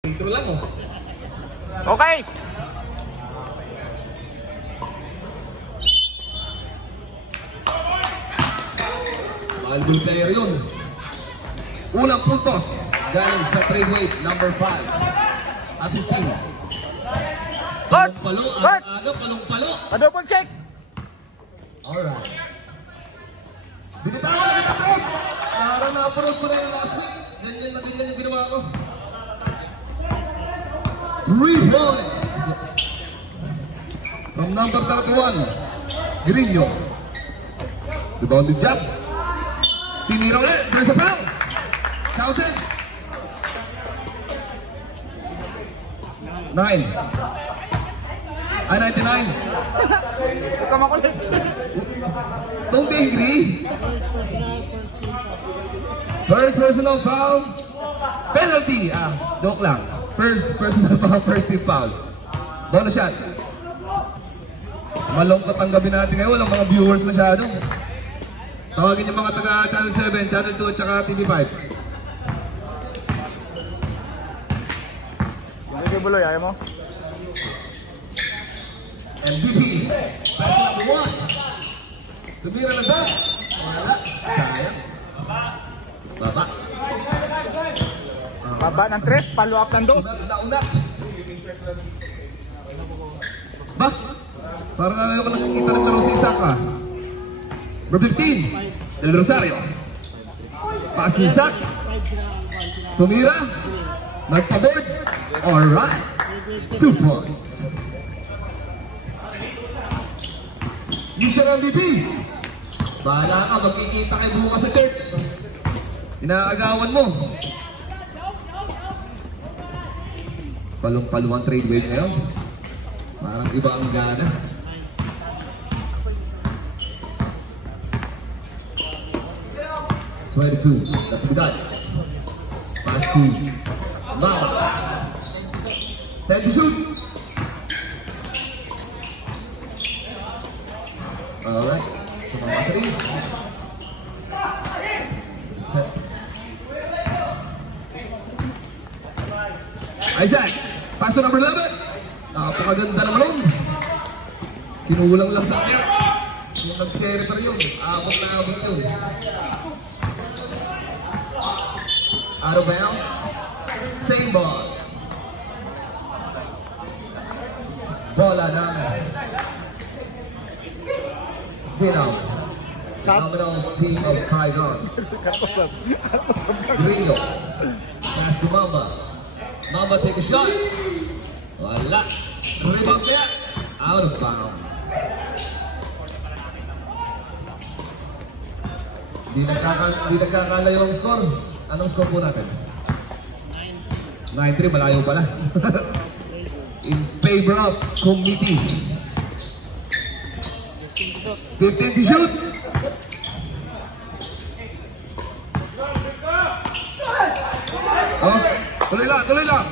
Intro lang oh. Okay. Mahal player yun. Unang puntos galing sa trade weight number 5 at 15. Coach! Coach! Palong-palo. Double check! Alright. Binitawan! Parang napanood ko na yung last week. Ganyan na ganyan yung ginawa ko. 3 points from number 31, Grillo. Rebounded jabs. Tinira ulit. There's a foul. Counted. 9. 99. Ikaw makulit. Don't be angry. First personal foul. Penalty. Joke lang. First personal foul, first team foul. Bonus shot. Malungkot ang gabi natin ngayon. Walang mga viewers masyado. Tawagin yung mga taga Channel 7, Channel 2, at saka TV5. Hindi buloy, ayaw mo? MVP. Pass number 1. Tumira na ba? Wala. Sayang. Baba. Baba ng 3, follow up ng 2. Naunat. Ba? Parang ayaw ko nakikita ng laro si Isaka. Number 15, Del Rosario. Pass ni Isaac. Tumira. Nagpa-board. Alright. 2 points. Mission MVP. Bahala ka, magkikita kayo bukas sa church. Inaagawan mo. Palong-palong trade weight ngayon. Parang iba ang gana. Two, that's the guy. Pass to Mama. 10 to shoot. Alright. Mama 3. Set. Isaac. Pass to number 11. Napakaganda naman nun. Kinulang lang sa akin. Yung nag-cherry pa rin yun. Abot na abot yun. Out of bounds. Same ball. Bola ng Vietnam. Phenomenal team of Saigon. Grillo. Pass to Mamba. Mamba take a shot. Wala. Rebound kaya. Out of bounds. Di nagkakalayo ang score. Anong score po natin? 9-3, malayo pala. In favor of committee. 15 to shoot. Oh, tuloy lang, tuloy lang.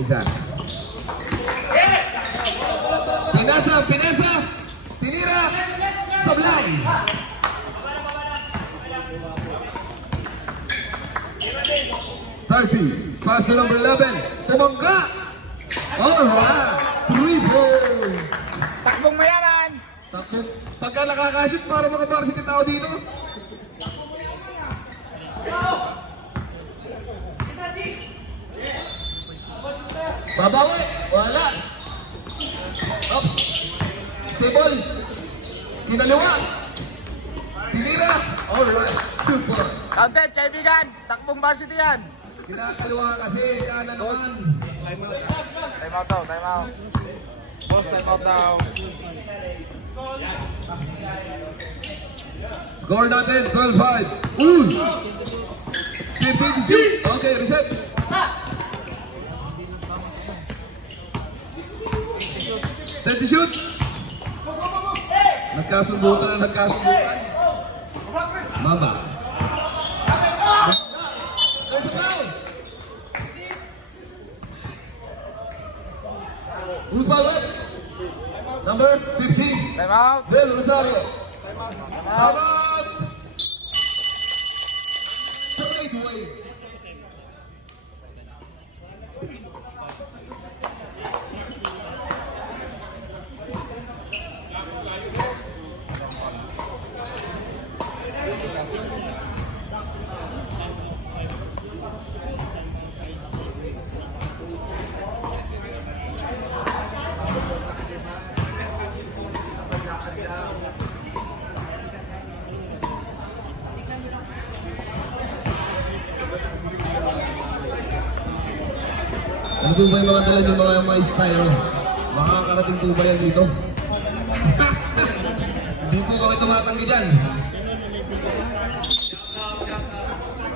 Isaac. Pinasa, pinasa. Tinira. Sablay. 30. Pass to number 11. Tumangga. Alright. 3 points. Takbong mayaman. Takbong. Pagka nakakashoot para makaparsit yung tao dito. Babawi. Wala. Up. Sibol. Kinaliwa. Tinira. Alright. 2 points. Counted, kaibigan. Takbong varsity yan. Kinakaliwa kasi. Kanan naman. Time out daw, time out. Boss, time out daw. Score natin, 12-5. Ooh! 15 to shoot. Okay, reset. Set to shoot. Nagkasundukan na nagkasundukan. Mama. There's a foul. Who's foul? Number 15. Time out. Del Rosario. Time out. Out. wave. Ano po ba yung mga dala yung mga styro? Makakarating po ba yan dito? Hindi po kami tumatanggi dyan.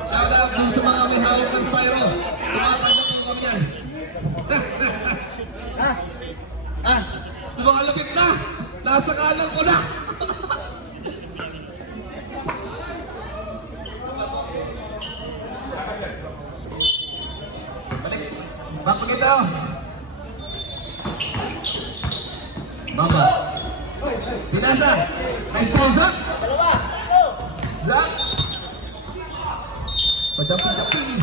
Shoutout dun sa mga may hawak ng styro. Tumatanggi po kami dyan. Lumakalapit na! Nasa kanan ko na! Bak begitu. Mama. Binasa. Nice try, Zak. Zak. Pajapin-japin.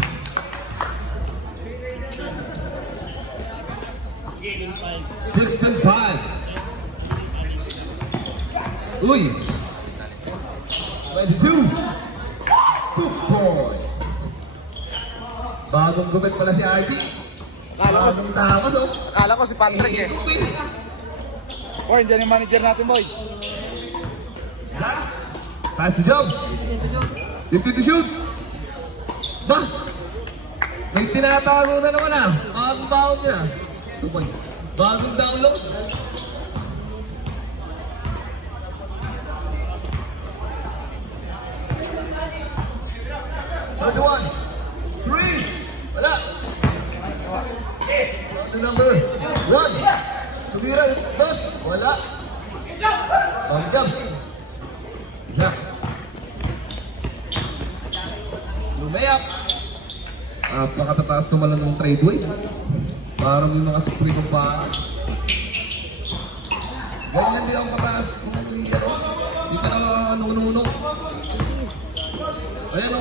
Six and five. Uy. 22. 2 points. Bagong gumit pala si Archie. Akala ko si Patrick eh. Boy, dyan yung manager natin, boy. Pass the job. 50 to shoot. Bah! May tinatago na naman ah. Bagong baon niya. 2 points. Bagong download. Number 1. 3. Wala. Number 1. Sumira. Dos. Wala. Bang jump. Isa. Lumayap. Napakatataas naman ng trade weight. Parang yung mga supreme pa. Ganyan din ang pataas. Hindi ka na nuno. Ayan o.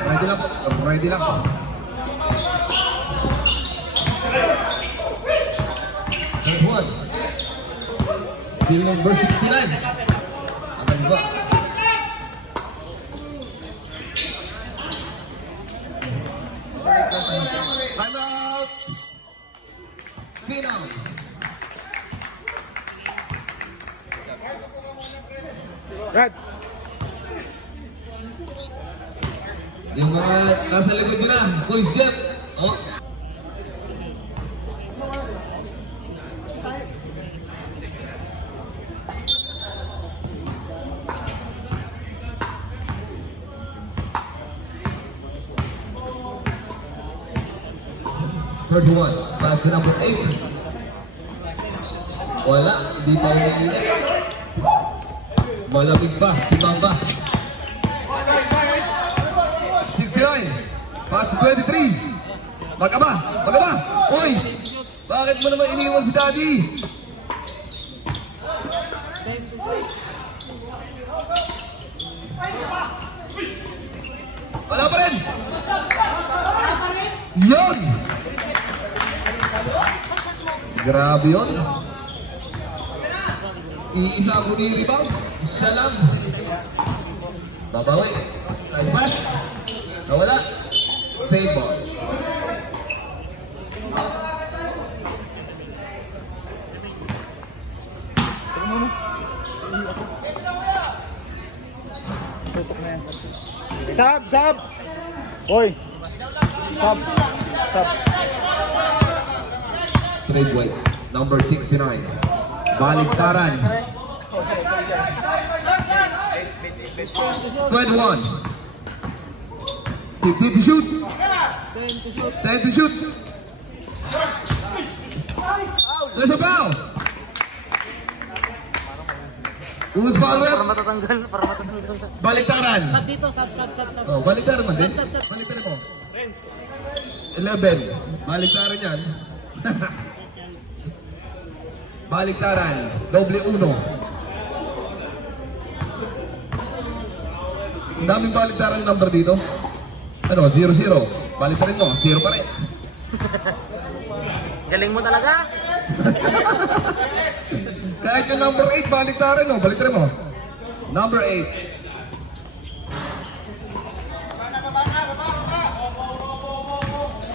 Ready lang po. Ready lang po. Third one. Team number 69. Ang ba? Time out. Spin out. Brad. Yung mga nasa likod ko na, Boys Jet. Oh. Thirty-one, pass to number 8. Wala, hindi pa umiinit. Malamig pa, si Bamba. 69, pass to 23. Magaba. Uy, bakit mo naman iniwan si Daddy? Wala pa rin. Yun. Grabe yun. Iisa ako ni rebound. Siya lang. Babawi. Nice pass. Nawala. Save ball. Sab! Hoy! Sab! Trade weight. Number 69. Baliktaran. 21. 50 to shoot. 10 to shoot. There's a foul. Who's foul with? Para matatanggal. Baliktaran. Sab dito, sab. Oh, baliktaran man din. Baliktaran mo. 11. Baliktaran yan. Baliktaran. Doble 1. Ang daming baliktaran number dito. Ano, 0-0. Baliktarin mo, 0 pa rin. Galing mo talaga. Kahit yung number 8, baliktarin mo. Baliktarin mo. Number 8.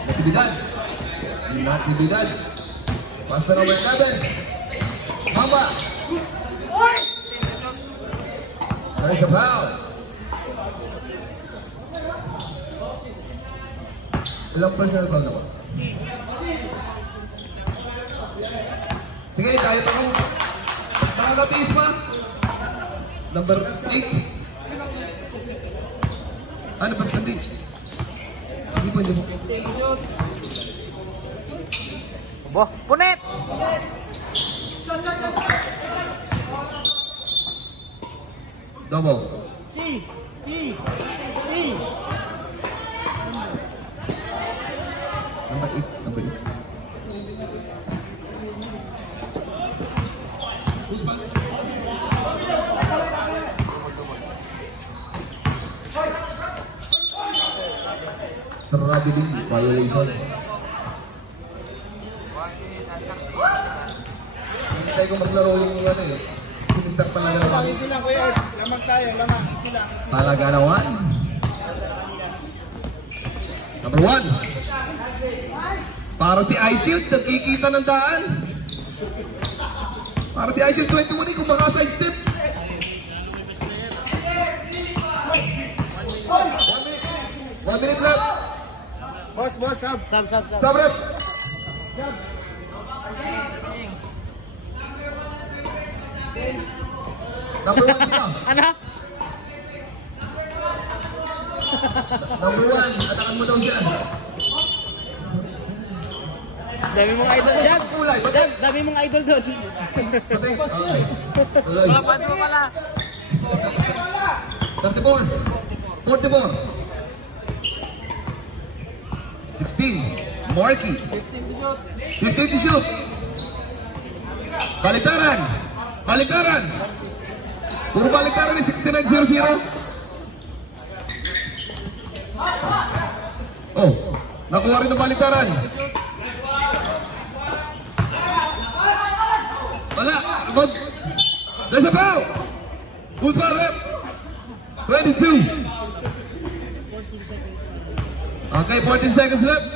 Natividad. Natividad. Pasta number 11. Mamba. There's a foul. Ilang personal foul naman? Sige, tayo tanong. Nakakatiis pa. Number 8. Ano ba hindi? Hindi po, hindi po. Boh, punit! Double. Number 8. Number 8. Who's back? Tragedy, violation. Hindi tayo kung maglaro yung ano eh. Sinistak pa na naman. Easy lang kuya Ed. Lamang tayo, lamang. Easy lang. Talaga naman. Number 1. Para si iShield, nagkikita ng daan. Para si iShield 21 kung maka-side step. 1 minute left. Boss, sub. Sub rep. Number 1 siya. Ano? Number 1, atakan mo daw siya. Dami mong idol dyan. Kulay, Dami mong idol doon. patay. Okay. Tuloy. Pansin mo pala. 34. 44. 16. Marky. 15 to shoot. Baliktaran. Baliktaran. Puro baliktaran ni 69-0-0. Oh, nakuha rin ng baliktaran. Wala. There's a foul. Who's foul rep? 22. Okay, 40 seconds left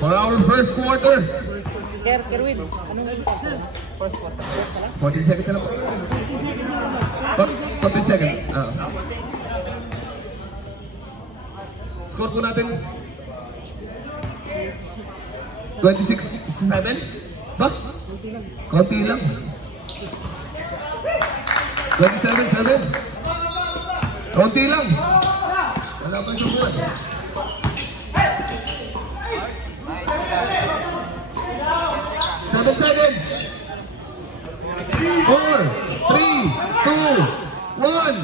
for our first quarter. Kerwin, anong first quarter? 40 seconds na po. 40 seconds. Score po natin 26-7. Ba? Konti lang. 27-7. Konti lang. Wala pa isang buwan. Seven seconds. 4, 3, 2, 1.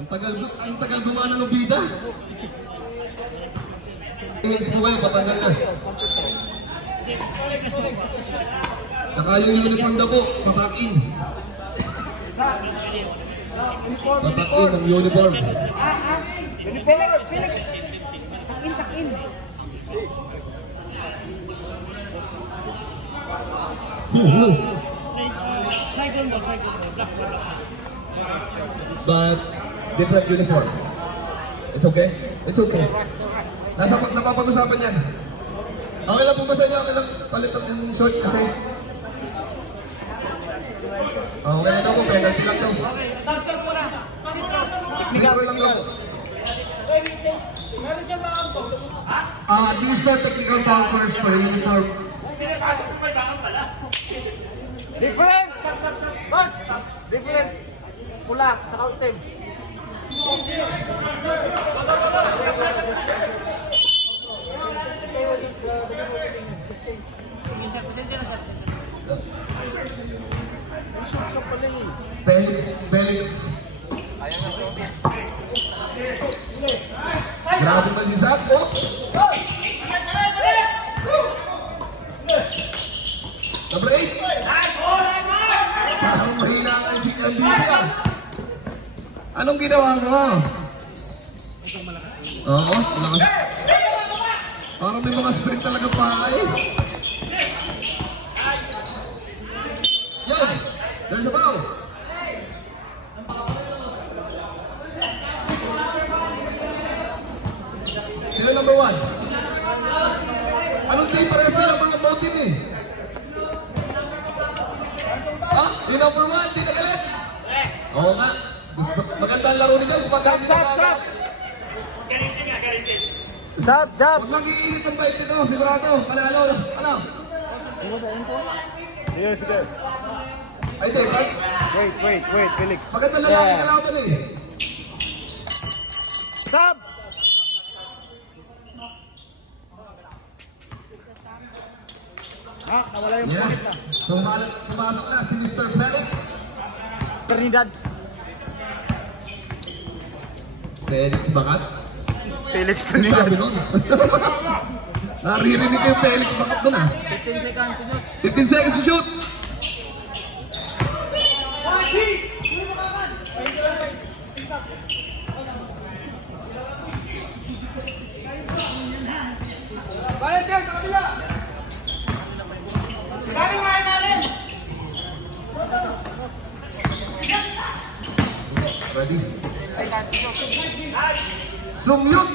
Ang tagal dumana ng bida. Tingin mo kayo, patanggal na. Tsaka yung uniform na po, patak-in. Patak-in ang uniform. But different uniform. It's okay? It's okay. Napapag-usapan yan. Okay lang po ba sa inyo? Okay lang palitan yung short kasi okay na daw po, penalty lang daw. Technical lang daw. These are technical foul first for uniform. Different! Coach! Different! Pula, saka itim. Felix. Grabe pa si Zach, oh! Number 8. Parang mahina ka yung MVP ah. Anong ginawa mo? Oo, malakas. Parang may mga sprint talaga pa eh. Yo, there's a foul. Sino number 1? Anong team? Parehas sila mga motive eh. Ah, yung number 1, di nagalit? Oo nga. Maganda ang laro nito. Sab! Sab! Huwag lang iinit ang bait nito. Sigurado. Panalo. Ano? Sige, sige. Ay, David. Wait, Felix. Maganda na lang ang kalaban eh. Sab! Ah, nawala yung Yes. point na. Pumasok na si Mr. Felix. Trinidad. Felix Bakat? Felix Ano sabi nun? Naririnig ko yung Felix Bakat nun ah. 15 seconds to shoot. 15 seconds to shoot. Balik yan, sa kabila! Galing nga natin! Ready? Sumyut!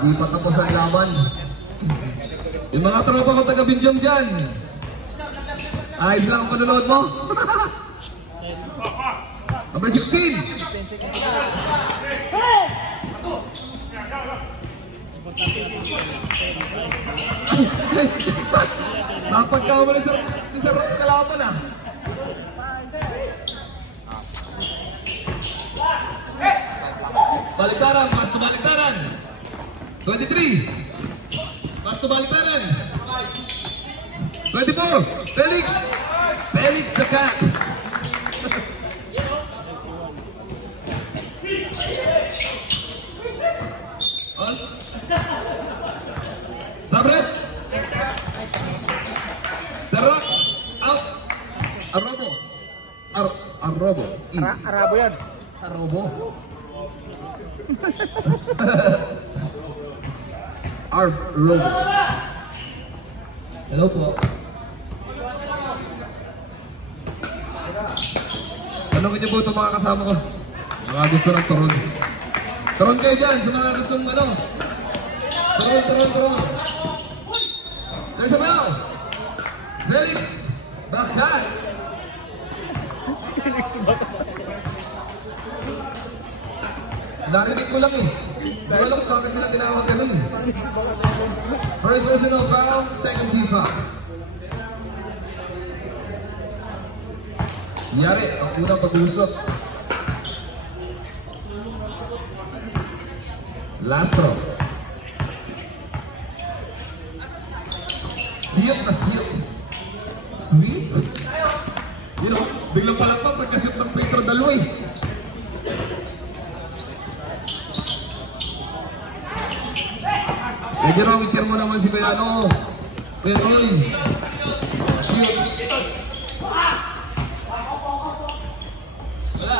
Hindi pa tapos ang laban. Yung mga tropa ko taga-Binjam dyan. Ayos lang ang panonood mo. Number 16. Napagkamali si Sir Rox kalaban ah. Baliktaran, pass to baliktaran. 23. Pass to baliktaran. 24. Felix. Felix the cat. On. Sabret. Serak. Out. Arrobo. Arrobo. Arabo yan. Arrobo. Arrobo. Hello po. Tanongin niyo po itong mga kasama ko. Mga gusto ng turon. Turon kayo dyan sa mga gustong ano. Turon. There's a bell. Felix Bakat. Narinig ko lang eh. Hindi ko alam kung bakit nila tinawag ganun eh. First personal foul, second team foul. Yari, ang unang pag-uusot. Lastro. Siyot na siyot. Sweet. You know, biglang pala pa pagkasip ng Petro dalawa eh. Medyo raw, i-cheer mo naman si Kayano. Kuya Roy. Wala.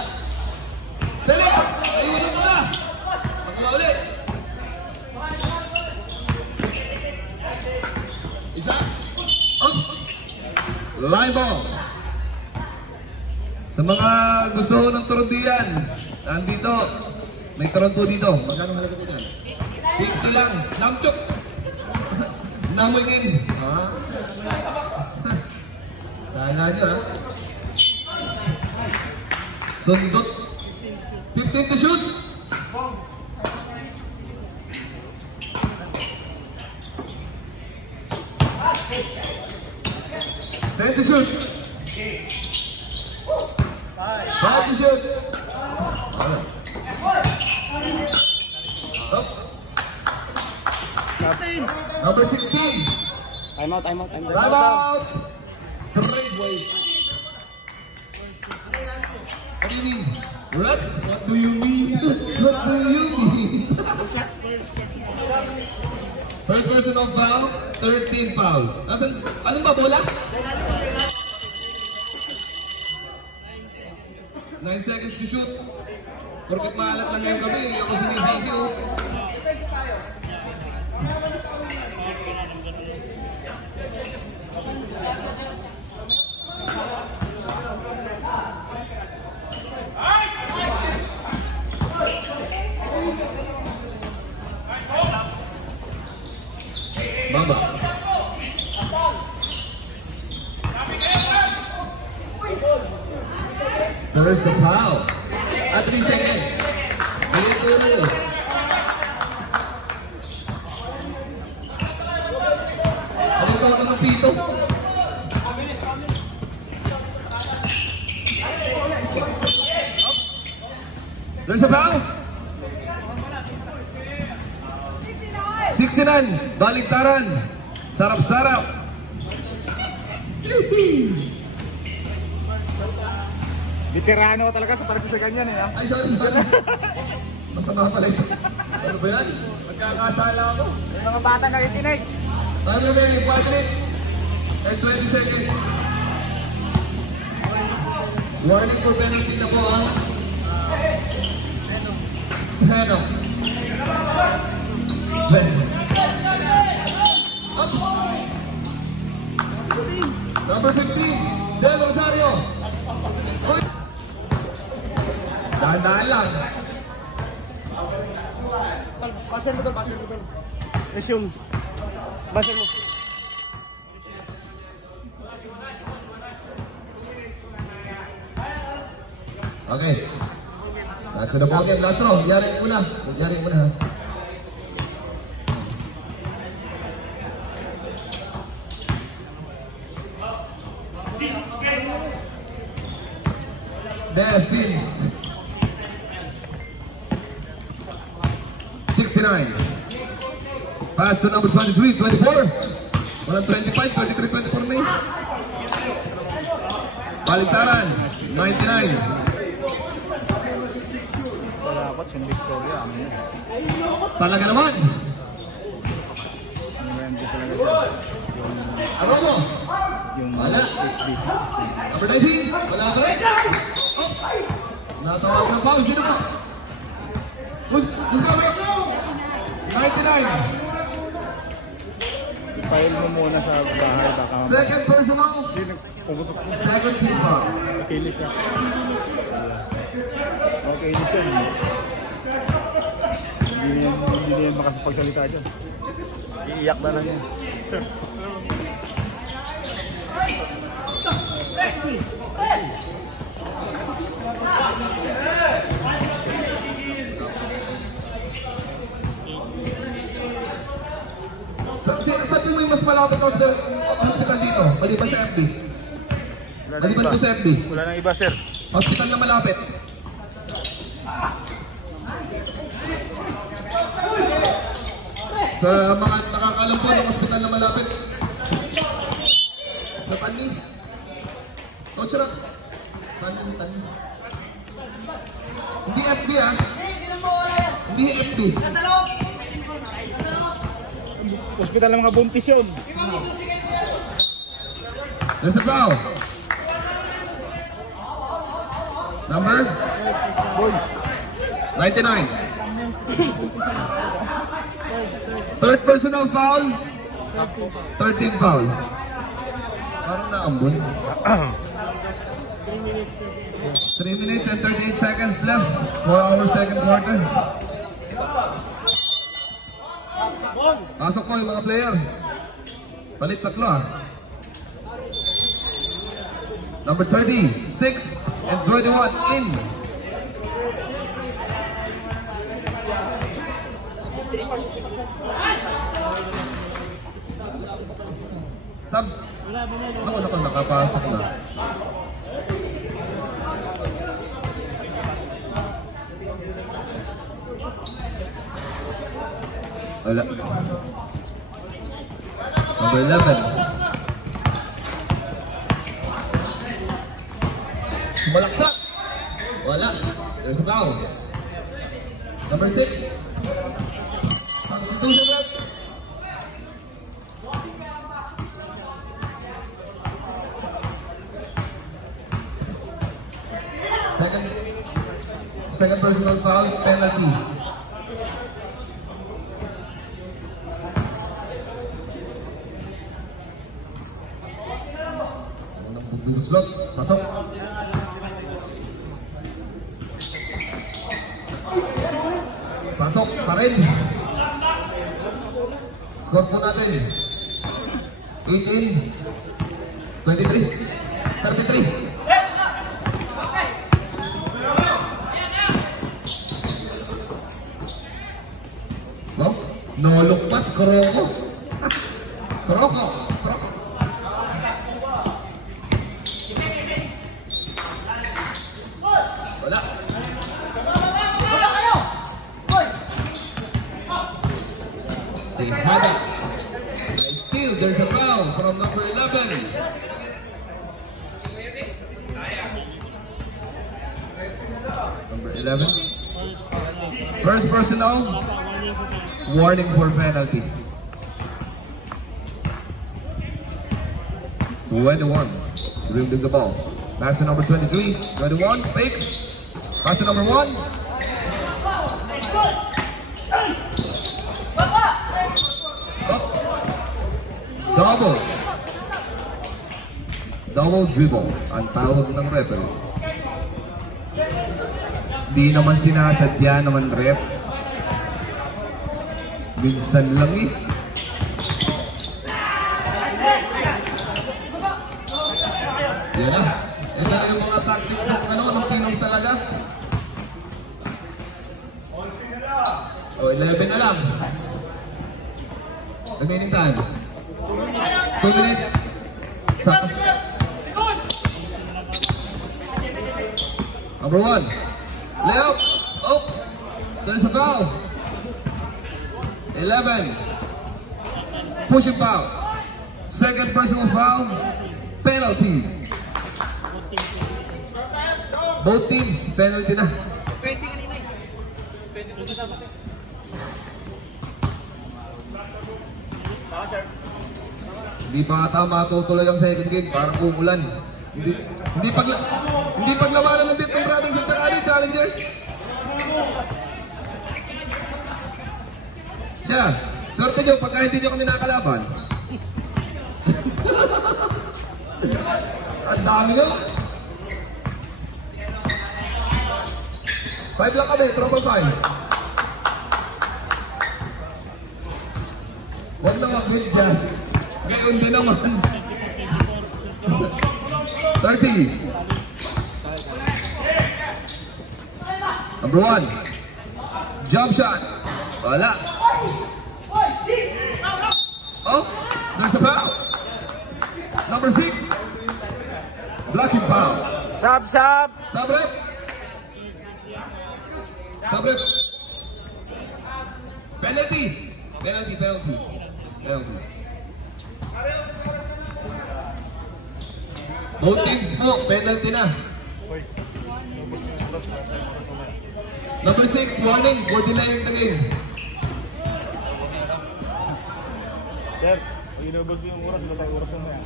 Dali! Ayun mo na! Pagkuha ulit. Isa. Up. Line ball. Sa mga gusto ng turon diyan, nandito. May turon po dito. Magkano halaga po dyan? 50 lang. Namchok. Namoy din. Kaya nyo ha. Sundot. 15 to shoot. Ten to shoot. 5 to shoot. Up. Number 16. Time out. Time out. The brave wave. What do you mean? Rex, what do you mean? What do you mean? First personal foul. 13 foul. Nasaan? Anong ba, bola? 9 seconds to shoot. Porket maalat lang ngayong gabi, ako sinisisi oh. Baba. There's a foul. At 3 seconds. Ayun. Ano ito ako ng pito? There's a foul. 69. Baliktaran. Sarap-sarap. Veterano ka talaga sa parte sa ganyan eh. Ay, sorry. Masama pala ito. Ano ba yan? Magkakasala ako. Yung mga bata na itinage. Time remaining 5 minutes and 20 seconds. Warning for penalty na po ang Venom. Up. Number 15, Del Rosario. Dahan-dahan lang. Baser mo. Resume. Baser mo. Okay. Last na po game, last round. Yari muna. Ha. There, Pins. 69. Pass to number 23, 24. Walang 25, 23, 24 na eh. Baliktaran, 99. Dapat yung Victoria. Talaga naman. Ano mo? Wala. Number 19. Wala ka rin. Oops. Natawag ng foul. Sino ba? Uy, gusto mo? 99. File mo muna sa bahay. Baka Second personal. Second team foul. makilis siya. Okay, listen. Hindi na yan makapagsalita dyan. Iiyak na lang yan. Sabi mo yung mas malapit ako sa hospital dito, maliban sa FB. Maliban ko sa FB. Wala nang iba, sir. Hospital na malapit. Sa mga nakakalam po ng hospital na malapit. Sa Tani. Coach Rax. Tani. Hindi FB ah. Hindi FB. Hospital ng mga buntis yun. There's a foul. Number? 99. Third personal foul. 13 foul. Parang naambun. 3 minutes and 38 seconds left for our second quarter. Pasok po yung mga player. Palit tatlo ah. Number 30, 6 and 21 in. Sab. Ako nakapasok na. Wala. Number 11. Sumalaksak. Wala. There's a foul. Number 6. Constitution rep. Unang pagbubuslot. Pasok. Pasok pa rin. Score po natin. 18, 23, 33. Wow, nolokpas, Kuroko. Kuroko. Wala. They had it. Nice steal. There's a foul from number 11. Number 11. First personal. Warning for penalty. 21. Dribbling the ball. Pass to number 23. 21. Fakes. Pass to number 1. Double dribble ang tawag ng referee. Di naman sinasadya naman ref. Minsan lang eh. Yan na. Ito na yung mga tactics ng Pinoy talaga. O, 11 na lang. Remaining time. 2 minutes. Number 1. Layup. Oh. There's a foul. 11. Pushing foul. Second personal foul. Penalty. Both teams, penalty na. 20 kanina eh. 20 kasama. Hindi pa ata matutuloy ang second game, parang umulan. Hindi paglabanan ng Vietnam Brothers at saka Challengers. Siya, swerte nyo pagka hindi nyo kami nakalaban. Ang dami nyo. 5 lang kami, trouble 5. Huwag na mag-win just. Ngayon din naman. 30. Number 1. Jump shot. Wala. Oh, there's a foul. Number 6. Blocking foul. Sub. Sub rep. Penalty. Both teams po, penalty na. Number 6, warning for delaying the game. Sir, pag inubog yung oras, wala tayong oras na.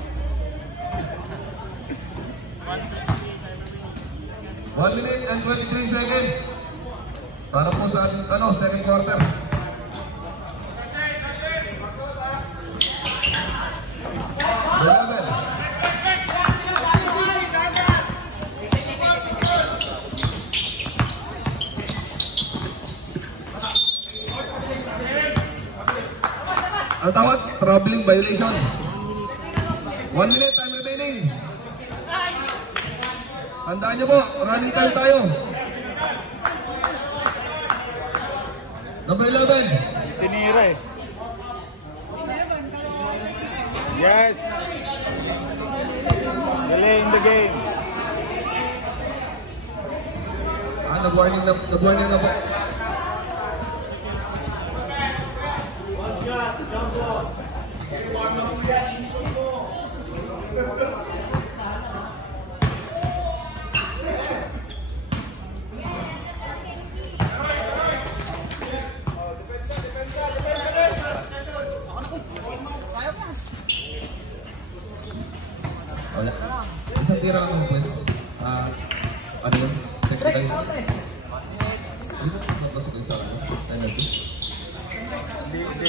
1 minute and 23 seconds. Para po sa second quarter. Ang tawag, troubling violation. 1 minute, time remaining. Tandaan niyo po, running time tayo. Number 11. Tinira eh. Yes. Delay in the game. Nag-warning na po. Wala. Isang tira ang pwede. Ano yun? Text tayo. Ano? Napasok yung sa akin. penalty. Hindi.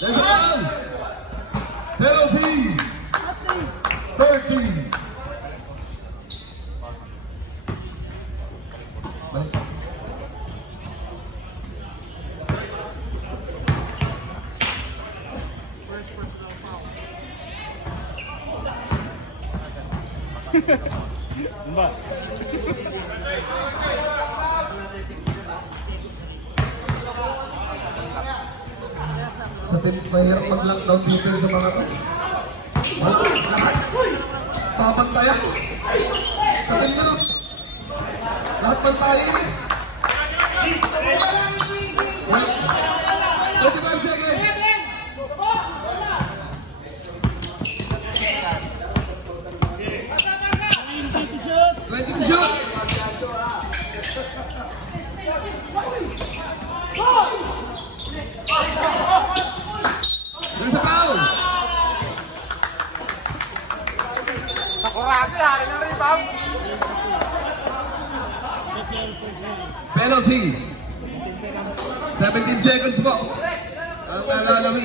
There's a foul! Penalty! 13! Ano ba? Sa mahirap mag-lockdown dito sa mga to. Wala, lahat. Papantayan. Sa tingin lahat pantayin. 25 seconds. 20 to shoot. There's a foul. Nakurado, hari ng rebound. Penalty. 17 seconds po. Ang nalalami.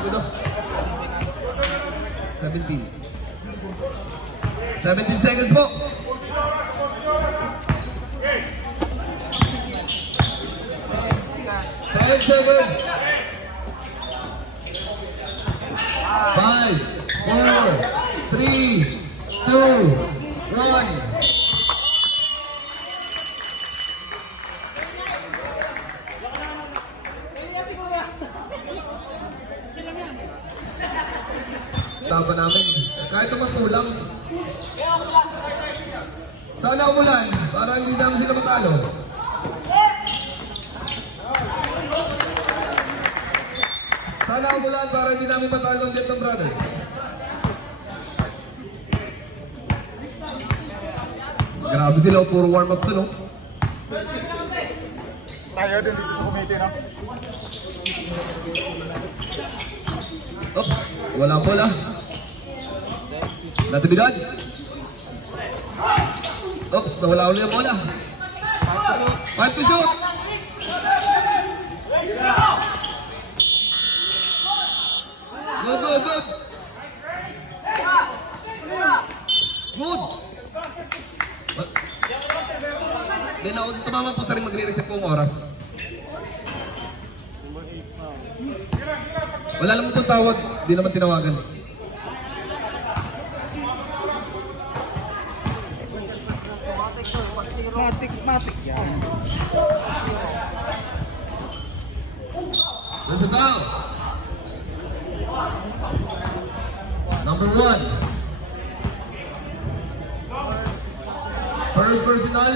Segundo. 17 seconds po. 10 seconds. 5, 4, 3, 2, 1. Tapa namin. Kahit naman kulang. Sana umulan para hindi namin sila matalo. Sana umulan para hindi namin matalo ang Vietnam Brothers. Grabe sila, puro warm up to, no? Tayo din dito sa committee, no? Oops, wala bola. Natividad. Oops, nawala ulit ang bola. 5 to shoot. Good. Good. Hindi na, tumama po sa rin magre-reset po ang oras. Wala naman po tawag, di naman tinawagan. Matik yan. There's a foul. Number 1. First personal,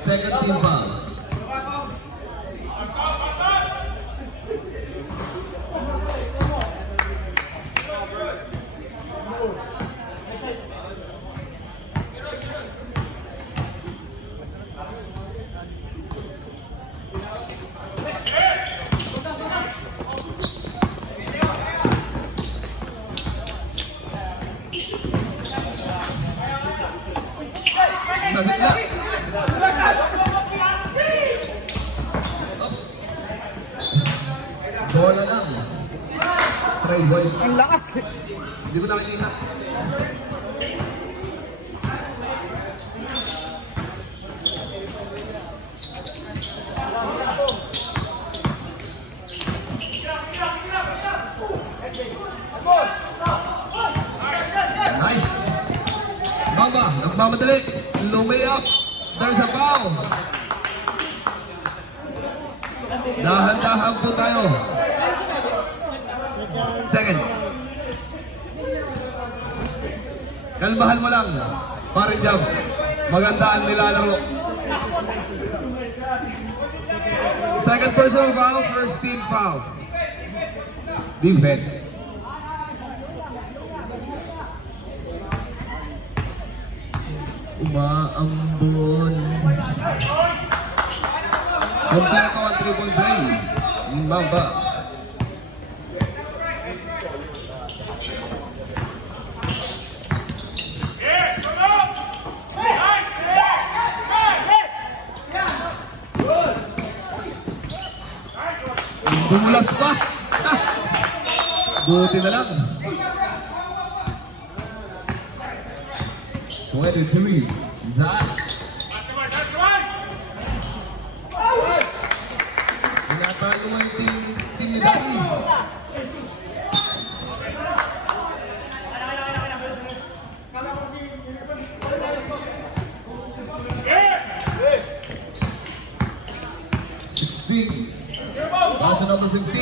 second team foul. Nagitla. Bola lang. Try ball. Ang lakas eh. Hindi ko nakikita. Nice. Bamba, nagmamadali. Lumay up. There's a foul. Dahan-dahan po tayo. Second. Kalmahan mo lang. Pare jumps. Maganda ang nilalaro. Second personal foul, first team foul. Defense. Umaambon. Kompleto ang 3-point play. Mamba. Dumulas pa. Buti na lang. 23. Zach. Tinatalo ang team ni Dali. Pass number 15.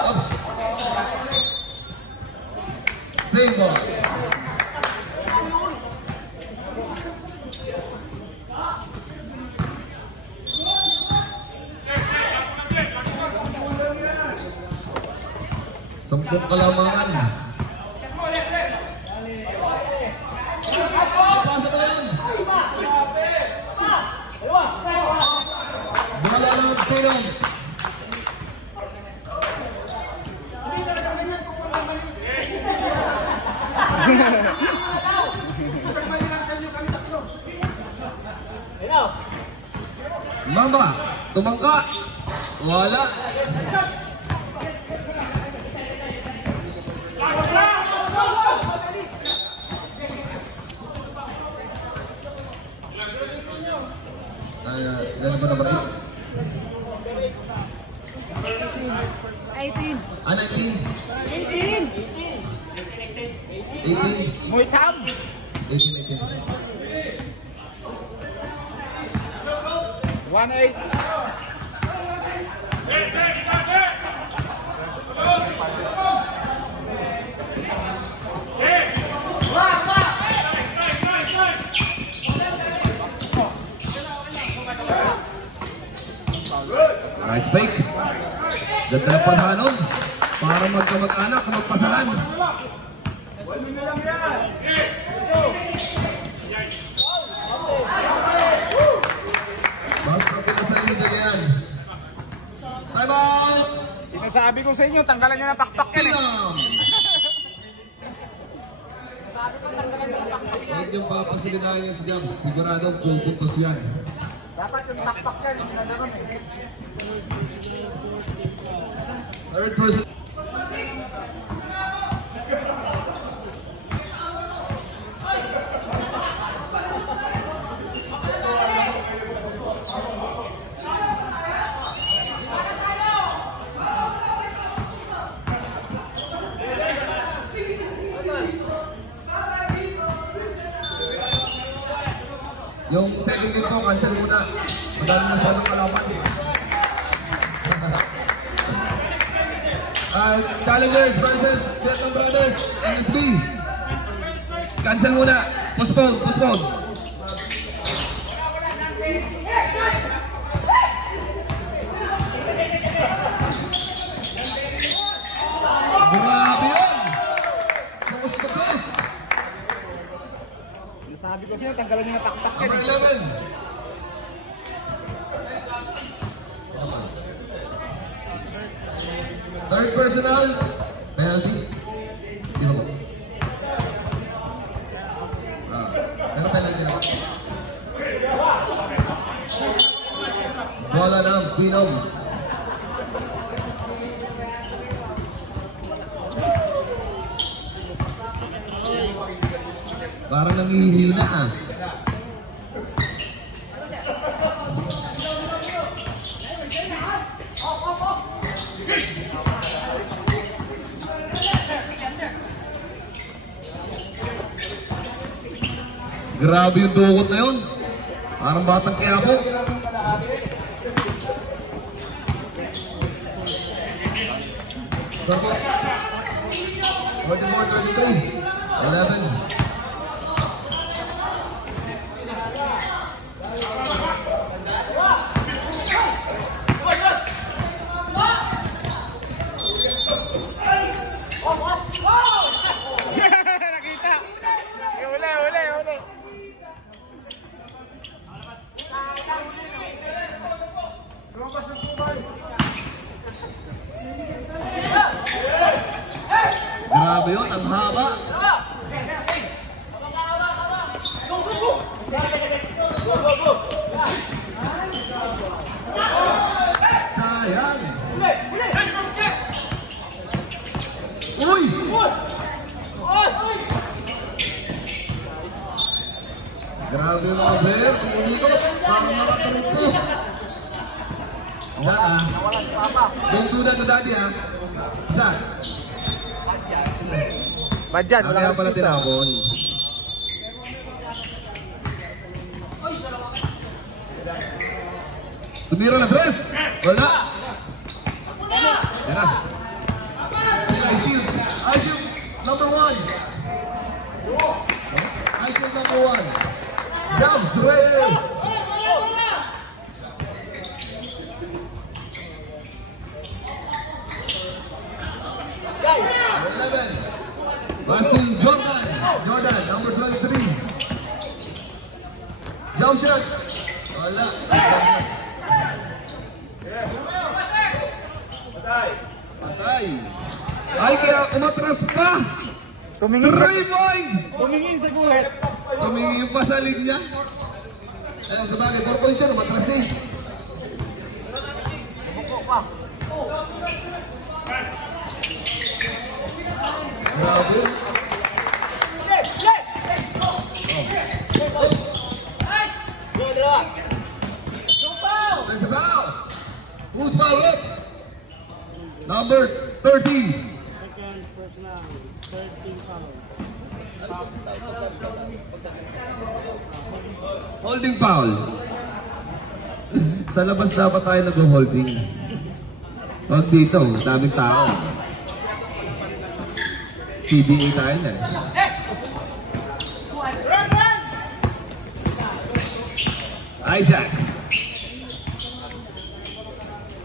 Oops. Save ball. Sampung kalamangan. Pasok na yan. Bola ng Pinong. Mamba, tumangka. Wala. Yan ba na ba ito? 18. Ah, 19. 18. 18. Muy tam! 18. 1-8. Nice fake. Ganda na pasahan para magkamag-anak na magpasahan. Basta kita sa inyo yan. Time out! Sinasabi ko sa inyo, tanggalan nyo ng pakpak yan eh. Pinam! Sinasabi ko, tanggalan nyo ng pakpak yan. Huwag yung papasilinahin yung si Jams. Siguradong pupuntos yan. Dapat yung pakpak yan, yung lalaron eh. Third person. Yung second game po, cancel muna. Madami masyadong kalaban eh. Challengers versus Vietnam Brothers, MSB. Cancel muna. Postpone. Grabe yun! Focus to this. Sinasabi ko sa inyo, tanggalan nyo ng pakpak yan Number eh. 11. Third personal, penalty. Sino ba? Pero penalty na. Bola ng Pinoms. Parang namihihil na ah. Grabe yung dukot na yun. Parang batang Quiapo. Score po. 44-33. 11. Nakita! Uli! Grabe yun, ang haba. Sayang. Uy! Grabe yung mga bear. Umikot. Parang nakatrumpo. Wala ah. Don't do that to daddy ah. Isa. Bad dyan, wala Kaya ka pala dito. tinapon. Tumira na dress. Wala. Yan na. I shield. I shield number 1. I shield number 1. Jumps Reyes. Passing Jordan. Jordan, number 23. Jump shot. Wala. Patay. Ay, kaya umatras pa. Tumingin 3 points. Tumingin sa guhit. Tumingin pa sa linya. Ayun, sabagay, 4 points siya, umatras eh. Grabe. There's a foul. Who's foul up? Number 30. Second personal, 13 foul. Holding foul. Sa labas dapat tayo nag-holding. Huwag dito, daming tao. PBA tayo na. Isaac.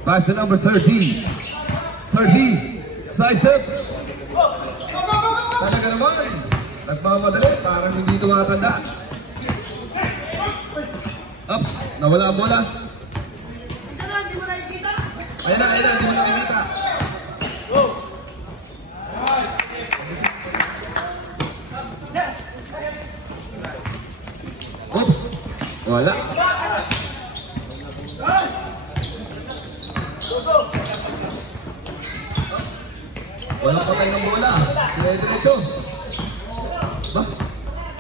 Pass to number 30. 30. Side step. Talaga naman. Nagmamadali. Parang hindi tumatanda. Ups. Nawala ang bola. Ayan na, hindi mo nakikita. Oops. Wala. Walang patay ng bola. Diretso. Ba?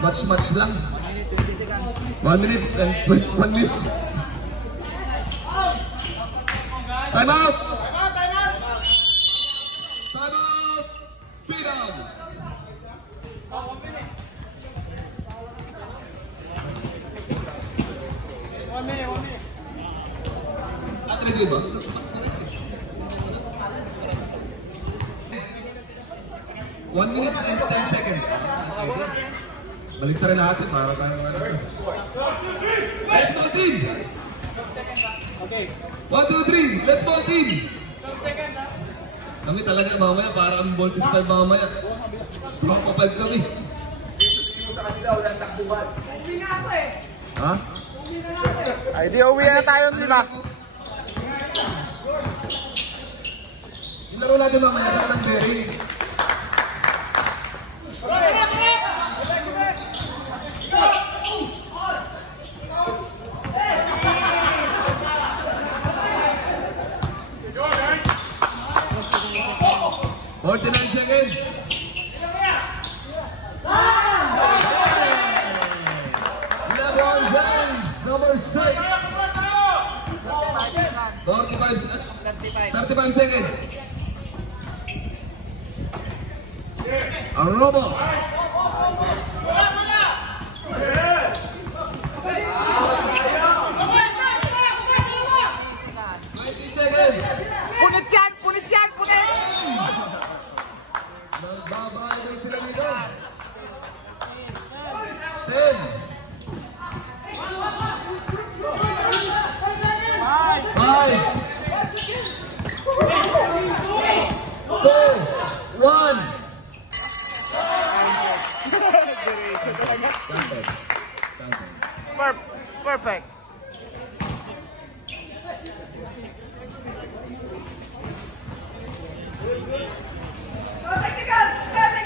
Match lang. 1 minute and 1 minute. Time out! Time out! P-Downs! Atlet ba? One minute and 10 seconds. Balik na rin natin para tayo ano. Let's ball team! Okay. 1, 2, 3, let's ball team! Kami talaga mamaya, para kami ball pistol mamaya. Block 5 kami. Ha? Ay, di uwi na tayo, di ba? Yung laro natin mamaya, ng bearing. Seconds. LeBron James, number 6. 35 seconds. Arobo. 20 seconds. Punit yan! Punit yan! Punit! Nagbabayad sila dito. 10. 5. 2. 1. Perfect. Technical!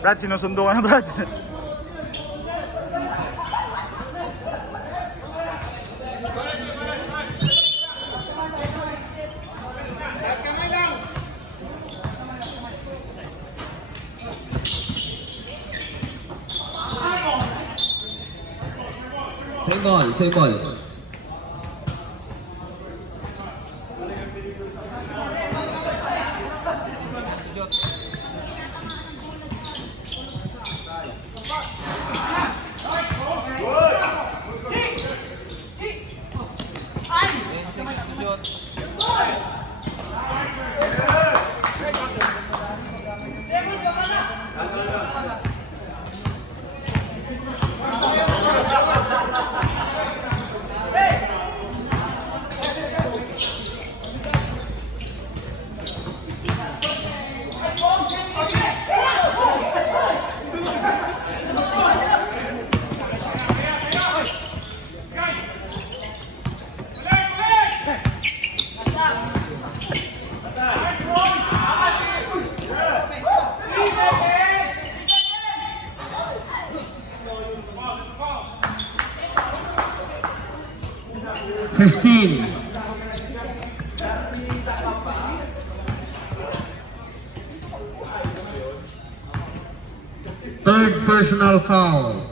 Brad, sinusundo ka na, Brad. Same ball, same ball. Third personal foul.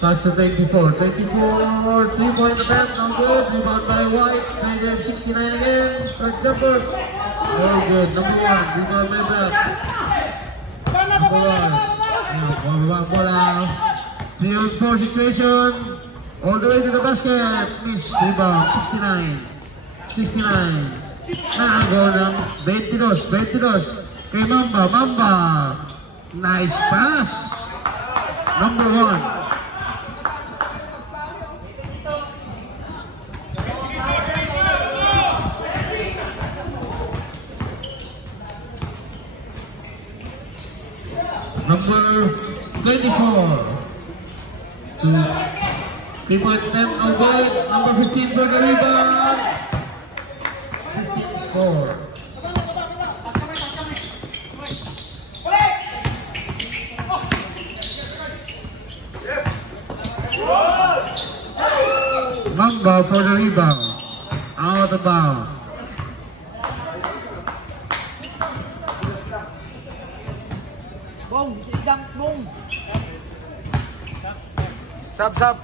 Pass to 24, 3-point attempt, no good, rebound by White, tie game 69 again, third jumper, very good, number 1, rebound by Bell, number 1, ball out, 3-on-4 situation, all the way to the basket, miss, rebound, 69, nakago ng 22, kay Mamba, nice pass, number 1, number 24 to 3-point attempt, no good. Number 15 for the rebound. 15 score. Mamba for the rebound. Out of bounds. Boom. Sub.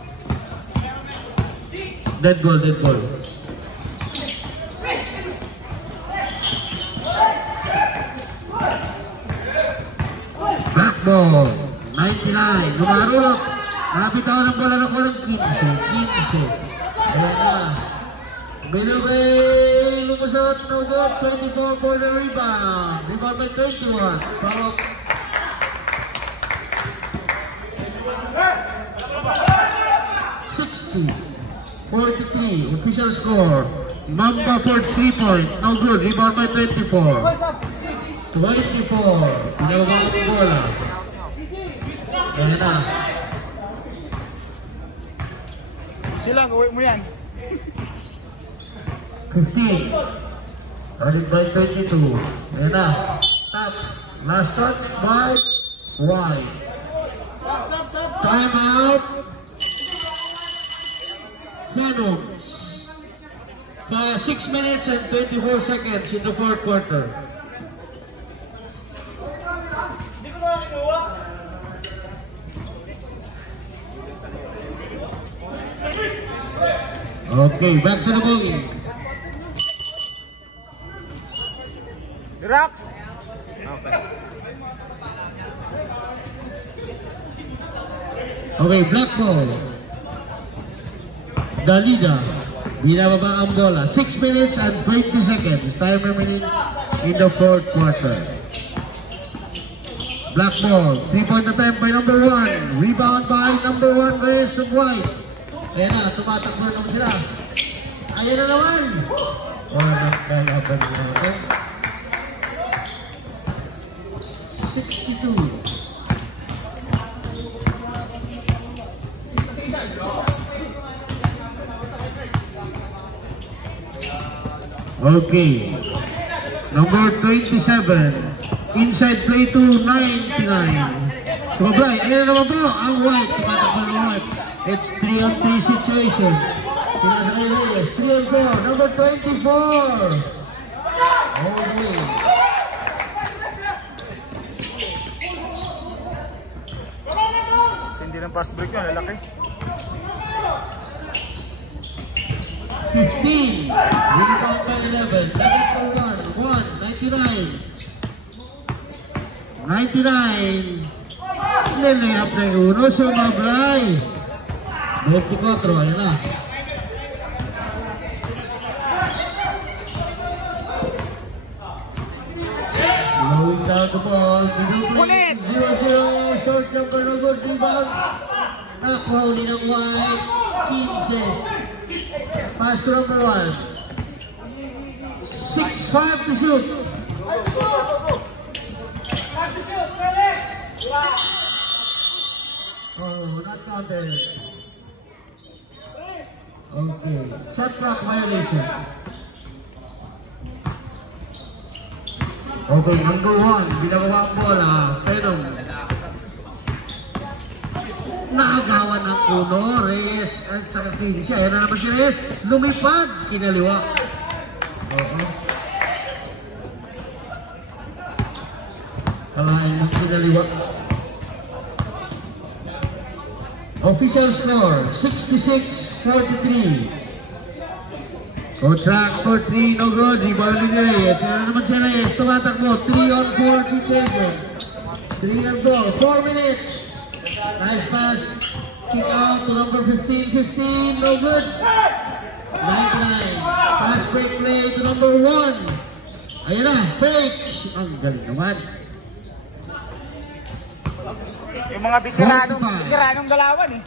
Dead ball. Back ball. 99. Lumarulot. Napitawan ng bola na ko ng 15. Ayan na. Binaway. Lumusot. No good. 24 for the rebound. Rebound by 21. Foul. 43, official score. Mamba for 3-point, no good, rebound by 24. 24, sinawag ang bola. Ayan na. Silang, gawin mo yan. 15, running by 22. Ayan na. Top, last shot by White. Time out. Phoenix. 6 minutes and 24 seconds in the fourth quarter. Okay, back to the bowling. Rocks. Okay, black ball. Dalida. Binababa ang bola. 6 minutes and 20 seconds. Time remaining in the fourth quarter. Black ball. 3-point attempt by number 1. Rebound by number 1, Reyes of White. Ayan na, tumatakbo naman sila. Ayan na naman. Nagkalaban na naman. 62. Okay. Number 27. Inside play to 99. Sumablay. Ayan naman po ang White. Tumatakbo ng White. It's 3-on-3 situation. Pinasakay Reyes. 3-on-4. Number 24. Okay. Hindi ng fast break yun, lalaki. 15. Rebound by 11. Level for 1. 99. 99. Nilayap na yung uno. Sumablay. 24. Ayan na. Blowing down the ball. Ulit! 0-0. Short number number rebound. Nakuha uli ng White. 15. Pass to number 1. 6-5 to shoot. Oh, not counted. Okay. Shot clock violation. Okay, number 1. Ginagawa ang bola. Pero naagawan ng uno. Reyes at saka Finch. Ayan na naman si Reyes. Lumipad. Kinaliwa. Oo. Kalahin ng kinaliwa. Official score, 66-43. Coach Rax for 3, no good. Rebound ni Reyes. Ayan na naman si Reyes. Tumatakbo. 3-on-4 situation. 3-on-4. 4 minutes. Nice pass. Kick out to number 15. No good. 99. Pass break play to number 1. Ayan na. Fake. Ang galing naman. Yung mga bitiranong galawan eh.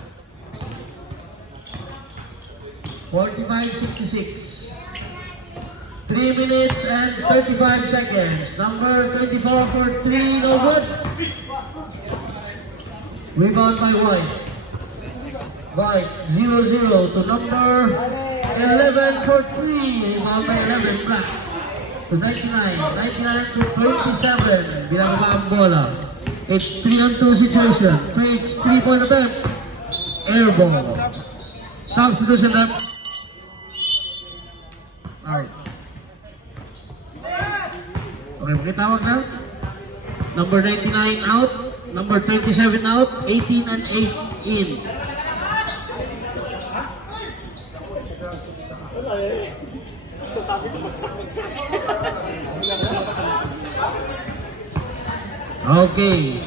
45-66. 3 minutes and 35 seconds. Number 24 for 3, no good. Rebound by White. White, 0-0 to number 11 for 3. Rebound by 11, Black. To 99. 99 to 27. Ginagawa ang bola. It's 3-on-2 situation. Fakes, 3-point attempt. Air ball. Substitution that. Out. Okay, makitawag na. Number 99 out. Number 27 out. 18 and 8 in. Okay.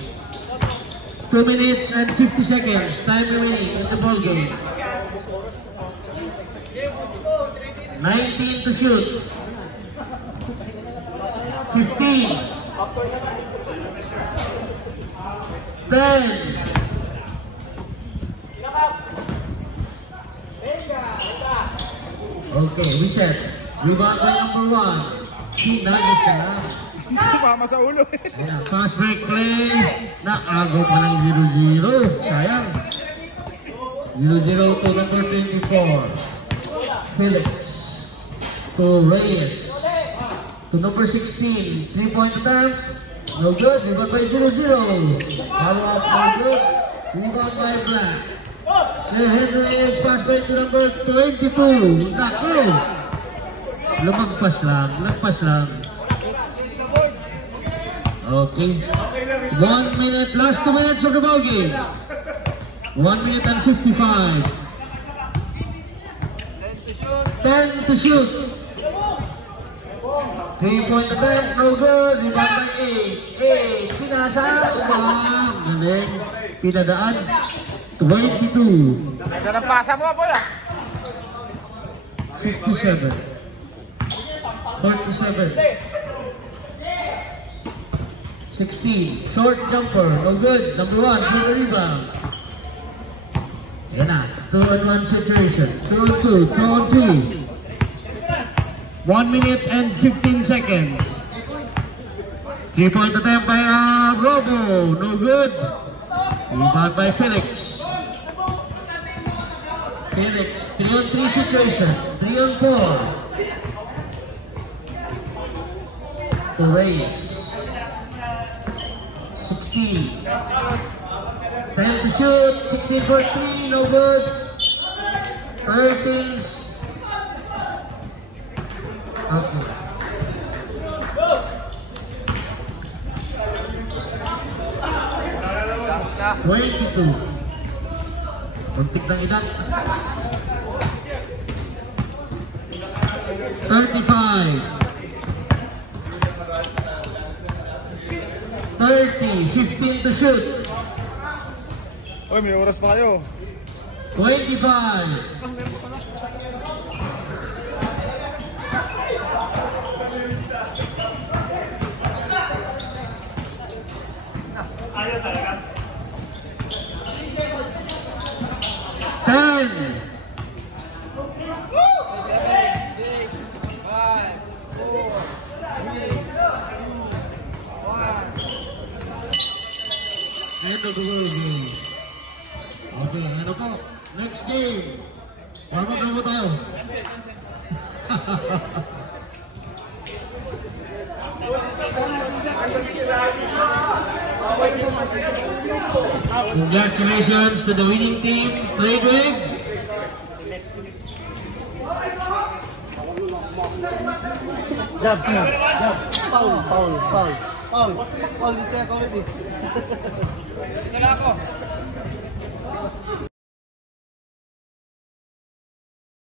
2 minutes and 50 seconds. Time remaining in the ball game. 19 to shoot. 15. 10. Okay, reset. Rebound by number 1. Nagis ka na. Sumama sa ulo. Ayan, fast break play. Naagaw pa ng 0-0. Sayang. 0-0 to number 24. Felix. To Reyes. To number 16. 3-point attempt. No good. Rebound by 0-0. Follow up. No good. Rebound by Black. Si Henry Reyes. Fast break to number 22. Naku. Lumagpas lang. Lagpas lang. Okay. 1 minute, last 2 minutes of the ball game. 1 minute and 55. 10 to shoot. 3-point attempt, no good. Rebound by 8. Pinasa. Umang. And then, pinadaan. 22. Ito ng pasa mo, boy ah. 57. 47. 16. Short jumper. No good. Number 1. For the rebound. Ayan na. 2-on-1 situation. 2-on-2. 2-on-2. 1 minute and 15 seconds. 3-point attempt by Robo. No good. Rebound by Felix. Felix. 3-on-3 situation. 3-on-4. To raise. 16. 10 to shoot. 16 for 3. No good. 13. Okay. Na. 22. Muntik ng edad. 35. 30. 15 to shoot. Oy, may oras pa kayo. 25. End of the world game. Okay, ano po? Next game. Warm up na po tayo. Congratulations to the winning team. Trade wave. Jab, jab. Foul, foul, foul. Foul. Foul, this guy already. Ito na ako.